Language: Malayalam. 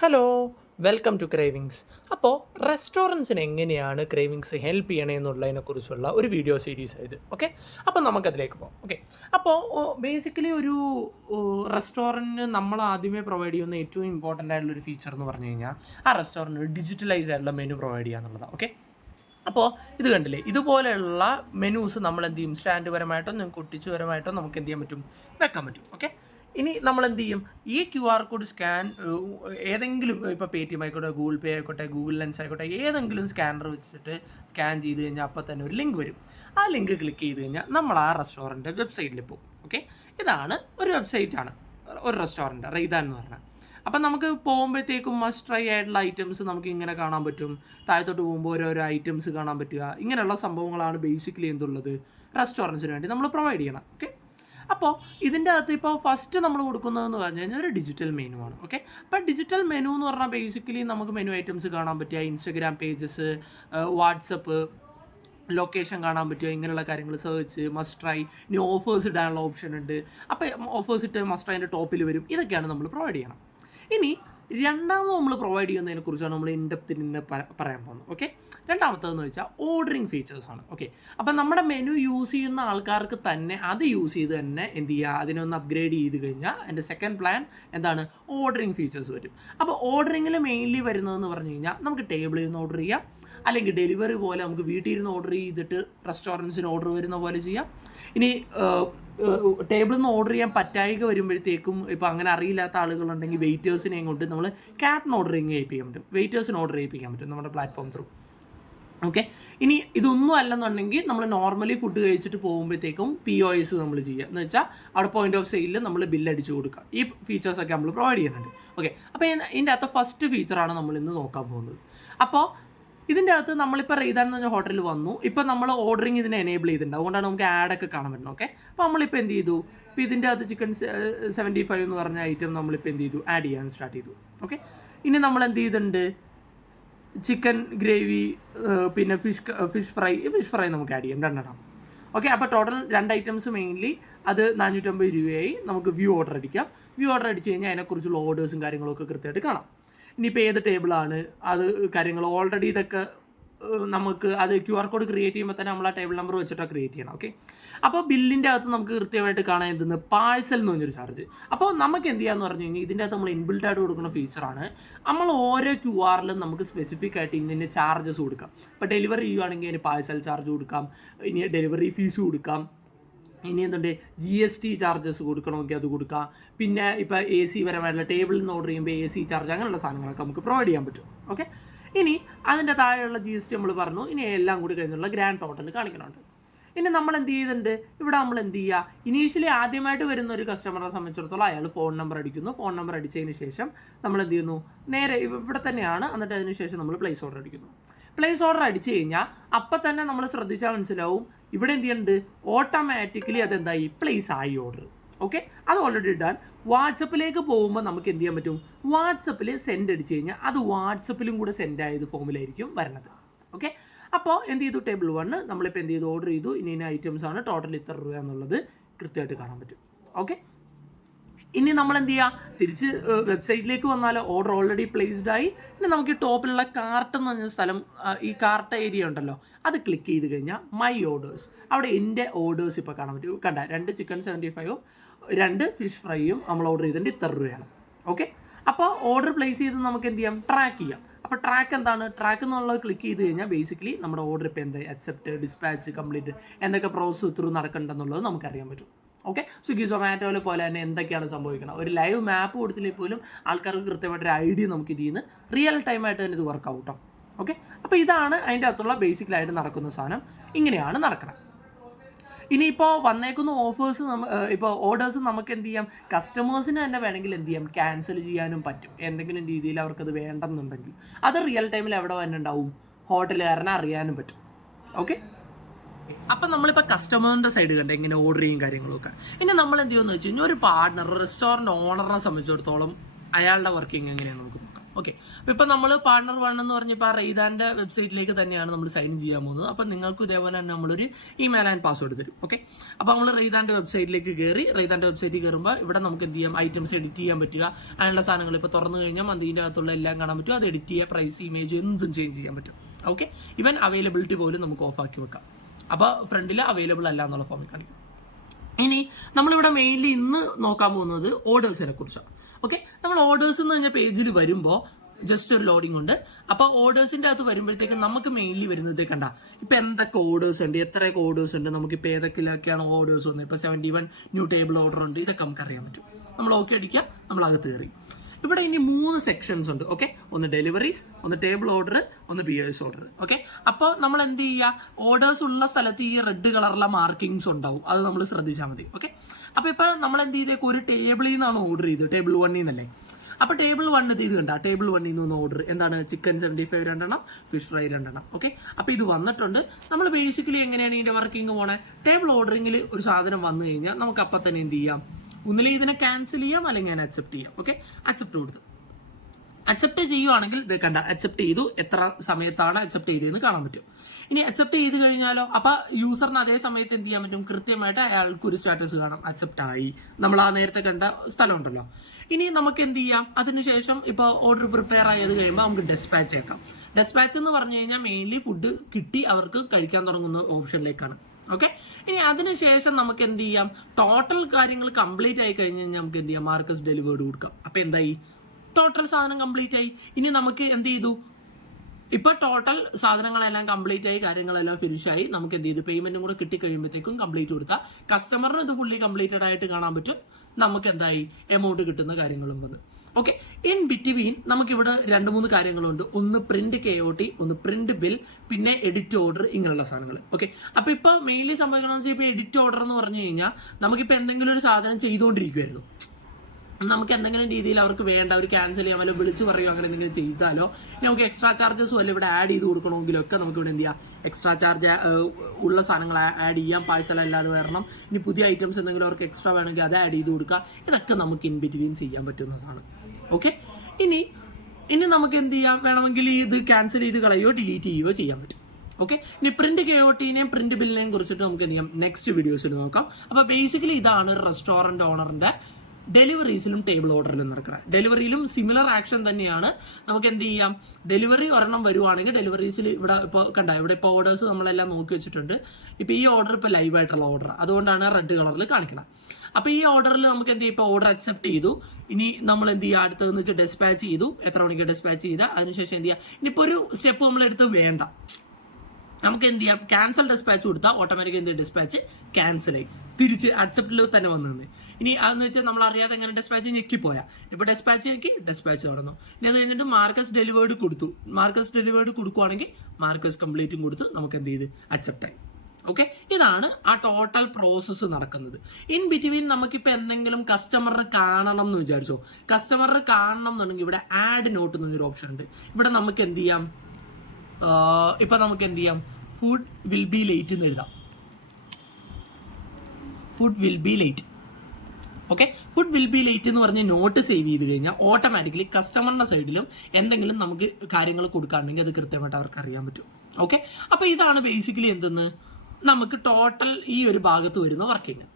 Hello, welcome to cravings. അപ്പോൾ റെസ്റ്റോറൻറ്റ്സിന് എങ്ങനെയാണ് ക്രേവിങ്സ് ഹെൽപ്പ് ചെയ്യണമെന്നുള്ളതിനെക്കുറിച്ചുള്ള ഒരു വീഡിയോ സീരീസ് ഇത്. ഓക്കെ, അപ്പോൾ നമുക്കതിലേക്ക് പോകാം. ഓക്കെ, അപ്പോൾ ബേസിക്കലി ഒരു റെസ്റ്റോറൻറ്റിന് നമ്മൾ ആദ്യമേ പ്രൊവൈഡ് ചെയ്യുന്ന ഏറ്റവും ഇമ്പോർട്ടൻ്റ് ആയിട്ടുള്ളൊരു ഫീച്ചർ എന്ന് പറഞ്ഞു കഴിഞ്ഞാൽ ആ റെസ്റ്റോറൻറ്റ് ഡിജിറ്റലൈസ് ആയിട്ടുള്ള മെനു പ്രൊവൈഡ് ചെയ്യുക എന്നുള്ളതാണ്. ഓക്കെ, അപ്പോൾ ഇത് കണ്ടില്ലേ, ഇതുപോലെയുള്ള മെനൂസ് നമ്മൾ എന്ത് ചെയ്യും, സ്റ്റാൻഡ് പരമായിട്ടോ നിങ്ങൾക്ക് ഒട്ടിച്ചുപരമായിട്ടോ നമുക്ക് എന്ത് ചെയ്യാൻ പറ്റും, വെക്കാൻ പറ്റും. ഓക്കെ, ഇനി നമ്മൾ എന്ത് ചെയ്യും, ഈ QR കോഡ് സ്കാൻ ഏതെങ്കിലും ഇപ്പോൾ Paytm ആയിക്കോട്ടെ, ഗൂഗിൾ പേ ആയിക്കോട്ടെ, ഗൂഗിൾ ലെൻസ് ആയിക്കോട്ടെ, ഏതെങ്കിലും സ്കാനർ വെച്ചിട്ട് സ്കാൻ ചെയ്ത് കഴിഞ്ഞാൽ അപ്പോൾ തന്നെ ഒരു ലിങ്ക് വരും. ആ ലിങ്ക് ക്ലിക്ക് ചെയ്ത് കഴിഞ്ഞാൽ നമ്മൾ ആ റെസ്റ്റോറൻറ്റ് വെബ്സൈറ്റിൽ പോകും. ഓക്കെ, ഇതാണ് ഒരു വെബ്സൈറ്റാണ് ഒരു റെസ്റ്റോറൻറ്റ് റെയ്താൻ എന്ന് പറഞ്ഞാൽ. അപ്പം നമുക്ക് പോകുമ്പോഴത്തേക്കും മസ്റ്റ് ട്രൈ ആയിട്ടുള്ള ഐറ്റംസ് നമുക്ക് ഇങ്ങനെ കാണാൻ പറ്റും. താഴത്തോട്ട് പോകുമ്പോൾ ഓരോരോ ഐറ്റംസ് കാണാൻ പറ്റുക. ഇങ്ങനെയുള്ള സംഭവങ്ങളാണ് ബേസിക്കലി എന്തുള്ളത് റെസ്റ്റോറൻറ്റ്സിന് വേണ്ടി നമ്മൾ പ്രൊവൈഡ് ചെയ്യണം. ഓക്കെ, അപ്പോൾ ഇതിൻ്റെ അകത്ത് ഇപ്പോൾ ഫസ്റ്റ് നമ്മൾ കൊടുക്കുന്നതെന്ന് പറഞ്ഞു കഴിഞ്ഞാൽ ഒരു ഡിജിറ്റൽ മെനു ആണ്. ഓക്കെ, അപ്പോൾ ഡിജിറ്റൽ മെനു എന്ന് പറഞ്ഞാൽ ബേസിക്കലി നമുക്ക് മെനു ഐറ്റംസ് കാണാൻ പറ്റുക, ഇൻസ്റ്റഗ്രാം പേജസ്, വാട്സപ്പ് ലൊക്കേഷൻ കാണാൻ പറ്റുക, ഇങ്ങനെയുള്ള കാര്യങ്ങൾ സെർച്ച്, മസ്റ്റ് ട്രൈ, ഇനി ഓഫേഴ്സ് ഇടാനുള്ള ഓപ്ഷൻ ഉണ്ട്. അപ്പോൾ ഓഫേഴ്സ് ഇട്ട് മസ്റ്റ് ട്രൈൻ്റെ ടോപ്പിൽ വരും. ഇതൊക്കെയാണ് നമ്മൾ പ്രൊവൈഡ് ചെയ്യണം. ഇനി രണ്ടാമത് നമ്മൾ പ്രൊവൈഡ് ചെയ്യുന്നതിനെ കുറിച്ചാണ് നമ്മൾ ഇൻഡെപ്തിൽ നിന്ന് പറയാൻ പോകുന്നത്. ഓക്കെ, രണ്ടാമത്തേതെന്ന് വെച്ചാൽ ഓർഡറിങ് ഫീച്ചേഴ്സാണ്. ഓക്കെ, അപ്പം നമ്മുടെ മെനു യൂസ് ചെയ്യുന്ന ആൾക്കാർക്ക് തന്നെ അത് യൂസ് ചെയ്ത് തന്നെ എന്ത് ചെയ്യുക, അതിനൊന്ന് അപ്ഗ്രേഡ് ചെയ്ത് കഴിഞ്ഞാൽ എൻ്റെ സെക്കൻഡ് പ്ലാൻ എന്താണ്, ഓർഡറിങ് ഫീച്ചേഴ്സ് വരും. അപ്പോൾ ഓർഡറിങ്ങിൽ മെയിൻലി വരുന്നതെന്ന് പറഞ്ഞു കഴിഞ്ഞാൽ നമുക്ക് ടേബിളിൽ നിന്ന് ഓർഡർ ചെയ്യാം, അല്ലെങ്കിൽ ഡെലിവറി പോലെ നമുക്ക് വീട്ടിൽ ഇരുന്ന് ഓർഡർ ചെയ്തിട്ട് റെസ്റ്റോറൻറ്റ്സിന് ഓർഡർ വരുന്ന പോലെ ചെയ്യാം. ഇനി ടേബിളിൽ നിന്ന് ഓർഡർ ചെയ്യാൻ പറ്റായിക വരുമ്പോഴത്തേക്കും ഇപ്പോൾ അങ്ങനെ അറിയില്ലാത്ത ആളുകളുണ്ടെങ്കിൽ വെയിറ്റേഴ്സിനെ കൊണ്ട് നമ്മൾ ക്യാറ്റിന് ഓർഡറിങ് ചെയ്യിപ്പിക്കാൻ പറ്റും, വെയിറ്റേഴ്സിന് ഓർഡർ ചെയ്യിപ്പിക്കാൻ പറ്റും നമ്മുടെ പ്ലാറ്റ്ഫോം ത്രൂ. ഓക്കെ, ഇനി ഇതൊന്നും അല്ലെന്നുണ്ടെങ്കിൽ നമ്മൾ നോർമലി ഫുഡ് കഴിച്ചിട്ട് പോകുമ്പോഴത്തേക്കും POS നമ്മൾ ചെയ്യുക എന്ന് വെച്ചാൽ അവിടെ പോയിന്റ് ഓഫ് സെയിലിൽ നമ്മൾ ബില്ല് അടിച്ചു കൊടുക്കുക. ഈ ഫീച്ചേഴ്സൊക്കെ നമ്മൾ പ്രൊവൈഡ് ചെയ്യുന്നുണ്ട്. ഓക്കെ, അപ്പോൾ ഇതിൻ്റെ അകത്ത് ഫസ്റ്റ് ഫീച്ചറാണ് നമ്മൾ ഇന്ന് നോക്കാൻ പോകുന്നത്. അപ്പോൾ ഇതിൻ്റെ അകത്ത് നമ്മളിപ്പോൾ റെയ്താൻ എന്ന് പറഞ്ഞ ഹോട്ടലിൽ വന്നു. ഇപ്പോൾ നമ്മൾ ഓർഡറിങ് ഇതിനെ എനേബിൾ ചെയ്തിട്ടുണ്ട്, അതുകൊണ്ടാണ് നമുക്ക് ആഡൊക്കെ കാണാൻ പറ്റുന്നത്. ഓക്കെ, അപ്പോൾ നമ്മളിപ്പോൾ എന്ത് ചെയ്തു, ഇപ്പോൾ ഇതിൻ്റെ അകത്ത് ചിക്കൻ 75 എന്ന് പറഞ്ഞ ഐറ്റം നമ്മളിപ്പോൾ എന്ത് ചെയ്തു, ആഡ് ചെയ്യാൻ സ്റ്റാർട്ട് ചെയ്തു. ഓക്കെ, ഇനി നമ്മൾ എന്ത് ചെയ്തിട്ടുണ്ട്, ചിക്കൻ ഗ്രേവി, പിന്നെ ഫിഷ് ഫ്രൈ നമുക്ക് ആഡ് ചെയ്യാം, രണ്ടെണ്ണം. ഓക്കെ, അപ്പോൾ ടോട്ടൽ 2 ഐറ്റംസ് മെയിൻലി അത് 450 രൂപയായി. നമുക്ക് വ്യൂ ഓർഡർ അടിക്കാം. വ്യൂ ഓർഡർ അടിച്ച് കഴിഞ്ഞാൽ അതിനെക്കുറിച്ചുള്ള ഓർഡേഴ്സും കാര്യങ്ങളൊക്കെ കൃത്യമായിട്ട് കാണാം. ഇനിയിപ്പോൾ ഏത് ടേബിളാണ് അത് കാര്യങ്ങൾ ഓൾറെഡി ഇതൊക്കെ നമുക്ക് അത് QR കോഡ് ക്രിയേറ്റ് ചെയ്യുമ്പോൾ തന്നെ നമ്മൾ ആ ടേബിൾ നമ്പർ വെച്ചിട്ടാണ് ക്രിയേറ്റ് ചെയ്യണം. ഓക്കെ, അപ്പോൾ ബില്ലിൻ്റെ അകത്ത് നമുക്ക് കൃത്യമായിട്ട് കാണാൻ എന്തെന്ന് പാഴ്സൽ എന്ന് പറഞ്ഞൊരു ചാർജ്. അപ്പോൾ നമുക്ക് എന്ത് ചെയ്യാമെന്ന് പറഞ്ഞു കഴിഞ്ഞാൽ ഇതിൻ്റെ അകത്ത് നമ്മൾ ഇൻബിൽട്ടായിട്ട് കൊടുക്കുന്ന ഫീച്ചറാണ്. നമ്മൾ ഓരോ QRലും നമുക്ക് സ്പെസിഫിക് ആയിട്ട് ഇന്ന ചാർജസ് കൊടുക്കാം. ഇപ്പോൾ ഡെലിവറി ചെയ്യുകയാണെങ്കിൽ അതിന് പാഴ്സൽ ചാർജ് കൊടുക്കാം, ഇനി ഡെലിവറി ഫീസ് കൊടുക്കാം, ഇനി എന്തുണ്ട് GST ചാർജസ് കൊടുക്കണമെങ്കിൽ അത് കൊടുക്കാം. പിന്നെ ഇപ്പോൾ AC പരമായിട്ടുള്ള ടേബിളിൽ നിന്ന് ഓർഡർ ചെയ്യുമ്പോൾ AC ചാർജ് അങ്ങനെയുള്ള സാധനങ്ങളൊക്കെ നമുക്ക് പ്രൊവൈഡ് ചെയ്യാൻ പറ്റും. ഓക്കെ, ഇനി അതിൻ്റെ താഴെയുള്ള GST നമ്മൾ പറഞ്ഞു. ഇനി എല്ലാം കൂടി കഴിഞ്ഞുള്ള ഗ്രാൻഡ് ടോട്ടൽ കാണിക്കുന്നുണ്ട്. ഇനി നമ്മൾ എന്ത് ചെയ്തിട്ടുണ്ട്, ഇവിടെ നമ്മൾ എന്ത് ചെയ്യുക, ഇനീഷ്യലി ആദ്യമായിട്ട് വരുന്ന ഒരു കസ്റ്റമറെ സംബന്ധിച്ചിടത്തോളം അയാൾ ഫോൺ നമ്പർ അടിക്കുന്നു. ഫോൺ നമ്പർ അടിച്ചതിന് ശേഷം നമ്മൾ എന്ത് ചെയ്യുന്നു, നേരെ ഇവിടെ തന്നെയാണ്. എന്നിട്ട് അതിന് ശേഷം നമ്മൾ പ്ലേസ് ഓർഡർ അടിക്കുന്നു. പ്ലേസ് ഓർഡർ അടിച്ചു കഴിഞ്ഞാൽ അപ്പം തന്നെ നമ്മൾ ശ്രദ്ധിച്ചാൽ മനസ്സിലാവും ഇവിടെ എന്ത് ചെയ്യുന്നുണ്ട്, ഓട്ടോമാറ്റിക്കലി അതെന്തായി, പ്ലേസ് ആയി ഓർഡർ. ഓക്കെ, അത് ഓൾറെഡി ഡൺ. വാട്സപ്പിലേക്ക് പോകുമ്പോൾ നമുക്ക് എന്ത് ചെയ്യാൻ പറ്റും, വാട്സപ്പിൽ സെൻഡ് അടിച്ചു കഴിഞ്ഞാൽ അത് വാട്സപ്പിലും കൂടെ സെൻഡ് ആയത് ഫോമിലായിരിക്കും വരുന്നത്. ഓക്കെ, അപ്പോൾ എന്ത് ചെയ്തു, ടേബിൾ 1 നമ്മളിപ്പോൾ എന്ത് ചെയ്തു, ഓർഡർ ചെയ്തു. ഇന്ന ഐറ്റംസ് ആണ്, ടോട്ടൽ ഇത്ര രൂപ എന്നുള്ളത് കൃത്യമായിട്ട് കാണാൻ പറ്റും. ഓക്കെ, ഇനി നമ്മൾ എന്ത് ചെയ്യുക, തിരിച്ച് വെബ്സൈറ്റിലേക്ക് വന്നാൽ ഓർഡർ ഓൾറെഡി പ്ലേസ്ഡ് ആയി. ഇനി നമുക്ക് ഈ ടോപ്പിലുള്ള കാർട്ട് എന്ന് പറഞ്ഞ സ്ഥലം, ഈ കാർട്ട് ഏരിയ ഉണ്ടല്ലോ, അത് ക്ലിക്ക് ചെയ്ത് കഴിഞ്ഞാൽ മൈ ഓർഡേഴ്സ്, അവിടെ എൻ്റെ ഓർഡേഴ്സ് ഇപ്പോൾ കാണാൻ പറ്റും. കണ്ട 2 ചിക്കൻ 75ഉം 2 ഫിഷ് ഫ്രൈയും നമ്മൾ ഓർഡർ ചെയ്തിട്ടുണ്ട്, ഇത്ര രൂപയാണ്. ഓക്കെ, അപ്പോൾ ഓർഡർ പ്ലേസ് ചെയ്ത് നമുക്ക് എന്ത് ചെയ്യാം, ട്രാക്ക് ചെയ്യാം. അപ്പോൾ ട്രാക്ക് എന്താണ്, ട്രാക്ക് എന്നുള്ളത് ക്ലിക്ക് ചെയ്ത് കഴിഞ്ഞാൽ ബേസിക്കലി നമ്മുടെ ഓർഡർ ഇപ്പോൾ എന്തായി, അക്സെപ്റ്റ്, ഡിസ്പാച്ച്, കംപ്ലീറ്റ്, എന്തൊക്കെ പ്രോസസ്സ് ത്രൂ നടക്കണ്ടെന്നുള്ളത് നമുക്കറിയാൻ പറ്റും. ഓക്കെ, സ്വിഗ്ഗി സൊമാറ്റോയിലെ പോലെ തന്നെ എന്തൊക്കെയാണ് സംഭവിക്കുന്നത്, ഒരു ലൈവ് മാപ്പ് കൊടുത്തില്ലെങ്കിൽ പോലും ആൾക്കാർക്ക് കൃത്യമായിട്ടൊരു ഐഡിയ നമുക്ക് ഇതിൽ നിന്ന് റിയൽ ടൈമായിട്ട് തന്നെ ഇത് വർക്ക് ഔട്ടോ. ഓക്കെ, അപ്പോൾ ഇതാണ് അതിൻ്റെ അകത്തുള്ള ബേസിക്കലായിട്ട് നടക്കുന്ന സാധനം. ഇങ്ങനെയാണ് നടക്കണം. ഇനിയിപ്പോൾ വന്നേക്കുന്ന ഓഫേഴ്സ് ഇപ്പോൾ ഓർഡേഴ്സ് നമുക്ക് എന്ത് ചെയ്യാം, കസ്റ്റമേഴ്സിന് തന്നെ വേണമെങ്കിൽ എന്ത് ചെയ്യാം, ക്യാൻസൽ ചെയ്യാനും പറ്റും. എന്തെങ്കിലും രീതിയിൽ അവർക്കത് വേണ്ടെന്നുണ്ടെങ്കിൽ അത് റിയൽ ടൈമിൽ എവിടെ തന്നെ ഉണ്ടാവും, ഹോട്ടലുകാരനെ അറിയാനും പറ്റും. ഓക്കെ, അപ്പം നമ്മളിപ്പോൾ കസ്റ്റമറിൻ്റെ സൈഡ് കണ്ട എങ്ങനെ ഓർഡർ ചെയ്യും കാര്യങ്ങളൊക്കെ. ഇനി നമ്മൾ എന്ത് ചെയ്യുമെന്ന് വെച്ച് കഴിഞ്ഞാൽ ഒരു പാർട്ട്ണർ, റെസ്റ്റോറൻറ്റ് ഓണറിനെ സംബന്ധിച്ചിടത്തോളം അയാളുടെ വർക്കിംഗ് എങ്ങനെയാണ് നമുക്ക് നോക്കാം. ഓക്കെ. അപ്പോൾ ഇപ്പോൾ നമ്മൾ പാർട്ണർ 1 എന്ന് പറഞ്ഞപ്പോൾ ആ റെയ്താൻ്റെ വെബ്സൈറ്റിലേക്ക് തന്നെയാണ് നമ്മൾ സൈൻ ചെയ്യാൻ പോകുന്നത്. അപ്പോൾ നിങ്ങൾക്ക് ഇതേപോലെ തന്നെ നമ്മളൊരു ഇമെയിൽ ആൻഡ് പാസ്വേഡ് തരും. ഓക്കെ. അപ്പോൾ നമ്മൾ റെയ്താൻ്റെ വെബ്സൈറ്റിലേക്ക് കയറി റെയ്താൻ്റെ വെബ്സൈറ്റിൽ കയറുമ്പോൾ ഇവിടെ നമുക്ക് എന്ത് ചെയ്യാം, ഐറ്റംസ് എഡിറ്റ് ചെയ്യാൻ പറ്റുക, അതിനുള്ള സാധനങ്ങൾ ഇപ്പോൾ തുറന്നു കഴിഞ്ഞാൽ അതിൻ്റെ അകത്തുള്ള എല്ലാം കാണാൻ പറ്റും. അത് എഡിറ്റ് ചെയ്യുക, പ്രൈസ്, ഇമേജ് എന്തും ചേഞ്ച് ചെയ്യാൻ പറ്റും. ഓക്കെ. ഇവൻ അവൈലബിലിറ്റി പോലും നമുക്ക് ഓഫാക്കി വെക്കാം. അപ്പോൾ ഫ്രണ്ടിൽ അവൈലബിൾ അല്ല എന്നുള്ള ഫോമിൽ കാണിക്കും. ഇനി നമ്മളിവിടെ മെയിൻലി ഇന്ന് നോക്കാൻ പോകുന്നത് ഓർഡേഴ്സിനെ കുറിച്ചാണ്. ഓക്കെ. നമ്മൾ ഓർഡേഴ്സ് എന്ന് പറഞ്ഞ പേജിൽ വരുമ്പോൾ ജസ്റ്റ് ഒരു ലോഡിംഗ് ഉണ്ട്. അപ്പോൾ ഓർഡേഴ്സിൻ്റെ അകത്ത് വരുമ്പോഴത്തേക്കും നമുക്ക് മെയിൻലി വരുന്നത് കണ്ട ഇപ്പം എന്തൊക്കെ ഓർഡേഴ്സ് ഉണ്ട്, എത്രയൊക്കെ ഓർഡേഴ്സ് ഉണ്ട്, നമുക്കിപ്പോൾ ഏതൊക്കെയൊക്കെയാണ് ഓർഡേഴ്സ് വന്നത്. ഇപ്പോൾ 71 ന്യൂ ടേബിൾ ഓർഡർ ഉണ്ട്. ഇതൊക്കെ നമുക്ക് അറിയാൻ പറ്റും. നമ്മൾ ഓക്കെ അടിക്കുക, നമ്മൾ അകത്ത് കയറി. ഇവിടെ ഇനി 3 സെക്ഷൻസ് ഉണ്ട്. ഓക്കെ. ഒന്ന് ഡെലിവറീസ്, ഒന്ന് ടേബിൾ ഓർഡർ, ഒന്ന് POS ഓർഡർ. ഓക്കെ. അപ്പോൾ നമ്മൾ എന്ത് ചെയ്യുക, ഓർഡേഴ്സ് ഉള്ള സ്ഥലത്ത് ഈ റെഡ് കളറിലെ മാർക്കിങ്സ് ഉണ്ടാവും. അത് നമ്മൾ ശ്രദ്ധിച്ചാൽ മതി. ഓക്കെ. അപ്പോൾ ഇപ്പോൾ നമ്മൾ എന്ത് ചെയ്തേക്കും, ഒരു ടേബിളിൽ നിന്നാണ് ഓർഡർ ചെയ്തത്, ടേബിൾ 1 നിന്നല്ലേ. അപ്പോൾ ടേബിൾ 1 ഇത് കണ്ട ടേബിൾ 1 നിന്ന് ഓർഡർ എന്താണ്, ചിക്കൻ 75 2 ഫിഷ് ഫ്രൈ 2. ഓക്കെ. അപ്പോൾ ഇത് വന്നിട്ടുണ്ട്. നമ്മൾ ബേസിക്കലി എങ്ങനെയാണ് ഇതിൻ്റെ വർക്കിംഗ് പോണേ, ടേബിൾ ഓർഡറിങ്ങിൽ ഒരു സാധനം വന്നു കഴിഞ്ഞാൽ നമുക്ക് അപ്പം തന്നെ എന്ത് ചെയ്യാം, ഒന്നിലെ ഇതിനെ ക്യാൻസൽ ചെയ്യാം, അല്ലെങ്കിൽ ഞാൻ അക്സെപ്റ്റ് ചെയ്യാം. ഓക്കെ. അക്സെപ്റ്റ് കൊടുത്തു. അക്സെപ്റ്റ് ചെയ്യുവാണെങ്കിൽ ഇത് കണ്ട അക്സെപ്റ്റ് ചെയ്തു, എത്ര സമയത്താണ് അക്സെപ്റ്റ് ചെയ്തതെന്ന് കാണാൻ പറ്റും. ഇനി അക്സെപ്റ്റ് ചെയ്ത് കഴിഞ്ഞാലോ അപ്പോൾ യൂസറിന് അതേ സമയത്ത് എന്ത് ചെയ്യാൻ പറ്റും, കൃത്യമായിട്ട് അയാൾക്ക് ഒരു സ്റ്റാറ്റസ് കാണാം, അക്സെപ്റ്റ് ആയി. നമ്മൾ ആ നേരത്തെ കണ്ട സ്ഥലം ഉണ്ടല്ലോ. ഇനി നമുക്ക് എന്ത് ചെയ്യാം, അതിനുശേഷം ഇപ്പോൾ ഓർഡർ പ്രിപ്പയർ ആയത് കഴിയുമ്പോൾ നമുക്ക് ഡെസ്പാച്ച് ആക്കാം. ഡെസ്പാച്ച് എന്ന് പറഞ്ഞു കഴിഞ്ഞാൽ മെയിൻലി ഫുഡ് കിട്ടി അവർക്ക് കഴിക്കാൻ തുടങ്ങുന്ന ഓപ്ഷനിലേക്കാണ്. ഓക്കെ. ഇനി അതിനുശേഷം നമുക്ക് എന്ത് ചെയ്യാം, ടോട്ടൽ കാര്യങ്ങൾ കംപ്ലീറ്റ് ആയി കഴിഞ്ഞ് കഴിഞ്ഞാൽ നമുക്ക് എന്ത് ചെയ്യാം, മാർക്കസ് ഡെലിവേർഡ് കൊടുക്കാം. അപ്പോൾ എന്തായി, ടോട്ടൽ സാധനം കംപ്ലീറ്റ് ആയി. ഇനി നമുക്ക് എന്ത് ചെയ്തു, ഇപ്പൊ ടോട്ടൽ സാധനങ്ങളെല്ലാം കംപ്ലീറ്റ് ആയി, കാര്യങ്ങളെല്ലാം ഫിനിഷ് ആയി. നമുക്ക് എന്ത് ചെയ്തു, പേയ്മെന്റും കൂടെ കിട്ടിക്കഴിയുമ്പോഴത്തേക്കും കംപ്ലീറ്റ് കൊടുത്താൽ കസ്റ്റമറിന് ഇത് ഫുള്ളി കംപ്ലീറ്റഡ് ആയിട്ട് കാണാൻ പറ്റും. നമുക്ക് എന്തായി, എമൗണ്ട് കിട്ടുന്ന കാര്യങ്ങളും വന്ന്. ഓക്കെ. ഇൻ ബിറ്റ്വീൻ നമുക്കിവിടെ 2-3 കാര്യങ്ങളുണ്ട്. ഒന്ന് പ്രിന്റ് KOT, ഒന്ന് പ്രിന്റ് ബിൽ, പിന്നെ എഡിറ്റ് ഓർഡർ, ഇങ്ങനെയുള്ള സാധനങ്ങൾ. ഓക്കെ. അപ്പോൾ ഇപ്പോൾ മെയിൻലി സംഭവിക്കണമെന്ന് വെച്ചാൽ ഇപ്പോൾ എഡിറ്റ് ഓർഡർ എന്ന് പറഞ്ഞു കഴിഞ്ഞാൽ നമുക്കിപ്പോൾ എന്തെങ്കിലും ഒരു സാധനം ചെയ്തുകൊണ്ടിരിക്കുമായിരുന്നു, നമുക്ക് എന്തെങ്കിലും രീതിയിൽ അവർക്ക് വേണ്ട, അവർ ക്യാൻസൽ ചെയ്യാൻ വല്ല വിളിച്ച് പറയുമോ അങ്ങനെ എന്തെങ്കിലും ചെയ്താലോ, നമുക്ക് എക്സ്ട്രാ ചാർജസും അല്ല ഇവിടെ ആഡ് ചെയ്ത് കൊടുക്കണമെങ്കിലൊക്കെ നമുക്ക് ഇവിടെ എന്ത് ചെയ്യാം, എക്സ്ട്രാ ചാർജ് ഉള്ള സാധനങ്ങൾ ആഡ് ചെയ്യാം, പാഴ്സൽ അല്ലാതെ വരണം. ഇനി പുതിയ ഐറ്റംസ് എന്തെങ്കിലും അവർക്ക് എക്സ്ട്രാ വേണമെങ്കിൽ അത് ആഡ് ചെയ്ത് കൊടുക്കുക. ഇതൊക്കെ നമുക്ക് ഇൻ ബിറ്റ്വീൻ ചെയ്യാൻ പറ്റുന്നതാണ്. ഓക്കെ. ഇനി നമുക്ക് എന്ത് ചെയ്യാം, വേണമെങ്കിൽ ഇത് ക്യാൻസൽ ചെയ്ത് കളയോ ഡിലീറ്റ് ചെയ്യുകയോ ചെയ്യാൻ പറ്റും. ഓക്കെ. ഇനി പ്രിന്റ് KOTനെയും പ്രിന്റ് ബില്ലിനെയും കുറിച്ചിട്ട് നമുക്ക് എന്ത് ചെയ്യാം, നെക്സ്റ്റ് വീഡിയോസിൽ നോക്കാം. അപ്പോൾ ബേസിക്കലി ഇതാണ് റെസ്റ്റോറൻറ്റ് ഓണറിൻ്റെ ഡെലിവറീസിലും ടേബിൾ ഓർഡറിലും നടക്കണം. ഡെലിവറിയിലും സിമിലർ ആക്ഷൻ തന്നെയാണ്. നമുക്ക് എന്ത് ചെയ്യാം, ഡെലിവറി ഒരെണ്ണം വരുവാണെങ്കിൽ ഡെലിവറീസിൽ ഇവിടെ ഇപ്പോൾ കണ്ട ഇവിടെ ഇപ്പോൾ ഓർഡേഴ്സ് നമ്മളെല്ലാം നോക്കി വെച്ചിട്ടുണ്ട്. ഇപ്പോൾ ഈ ഓർഡർ ഇപ്പോൾ ലൈവായിട്ടുള്ള ഓർഡർ, അതുകൊണ്ടാണ് റെഡ് കളറിൽ കാണിക്കണം. അപ്പോൾ ഈ ഓർഡറിൽ നമുക്ക് എന്ത് ചെയ്യും, ഇപ്പോൾ ഓർഡർ അക്സെപ്റ്റ് ചെയ്തു. ഇനി നമ്മൾ എന്ത് ചെയ്യുക, അടുത്തതെന്ന് വെച്ചാൽ ഡെസ്പാച്ച് ചെയ്തു. എത്ര മണിക്ക് ഡെസ്പാച്ച് ചെയ്താൽ അതിനുശേഷം എന്ത് ചെയ്യുക, ഇനിയിപ്പോൾ ഒരു സ്റ്റെപ്പ് നമ്മളെടുത്ത് വേണ്ട, നമുക്ക് എന്ത് ചെയ്യാം, ക്യാൻസൽ ഡെസ്പാച്ച് കൊടുത്താൽ ഓട്ടോമാറ്റിക് എന്ത് ഡെസ്പാച്ച് ക്യാൻസൽ ആയി, തിരിച്ച് അക്സെപ്റ്റിൽ തന്നെ വന്നു നിന്ന്. ഇനി അതെന്ന് വെച്ചാൽ നമ്മൾ അറിയാതെ എങ്ങനെ ഡെസ്പാച്ച് ഞെക്കിപ്പോയാൽ, ഇപ്പോൾ ഡെസ്പാച്ച് ഞെക്കി ഡെസ്പാച്ച് തുടർന്നു. ഇനി അത് കഴിഞ്ഞിട്ട് മാർക്കസ് ഡെലിവേർഡ് കൊടുത്തു. മാർക്കസ് ഡെലിവേർഡ് കൊടുക്കുവാണെങ്കിൽ മാർക്കസ് കംപ്ലീറ്റും കൊടുത്ത് നമുക്ക് എന്ത് ചെയ്ത് അക്സെപ്റ്റ് ആയി. ഓക്കെ. ഇതാണ് ആ ടോട്ടൽ പ്രോസസ്സ് നടക്കുന്നത്. ഇൻ ബിറ്റ്വീൻ നമുക്കിപ്പോൾ എന്തെങ്കിലും കസ്റ്റമറിനെ കാണണം എന്ന് വിചാരിച്ചോ, കസ്റ്റമറിനെ കാണണം എന്നുണ്ടെങ്കിൽ ഇവിടെ ആഡ് നോട്ട് എന്നൊരു ഓപ്ഷൻ ഉണ്ട്. ഇവിടെ നമുക്ക് എന്ത് ചെയ്യാം, ഇപ്പം നമുക്ക് എന്ത് ചെയ്യാം, ഫുഡ് വിൽ ബി ലേറ്റ് എന്ന് എഴുതാം. Food will be late. Okay. Food will be late എന്ന് പറഞ്ഞ് നോട്ട് സേവ് ചെയ്ത് കഴിഞ്ഞാൽ ഓട്ടോമാറ്റിക്കലി കസ്റ്റമറിന്റെ സൈഡിലും എന്തെങ്കിലും നമുക്ക് കാര്യങ്ങൾ കൊടുക്കാനുണ്ടെങ്കിൽ അത് കൃത്യമായിട്ട് അവർക്ക് അറിയാൻ പറ്റും. ഓക്കെ. അപ്പോൾ ഇതാണ് ബേസിക്കലി എന്തെന്ന് നമുക്ക് ടോട്ടൽ ഈ ഒരു ഭാഗത്ത് വരുന്ന വർക്കിംഗ്.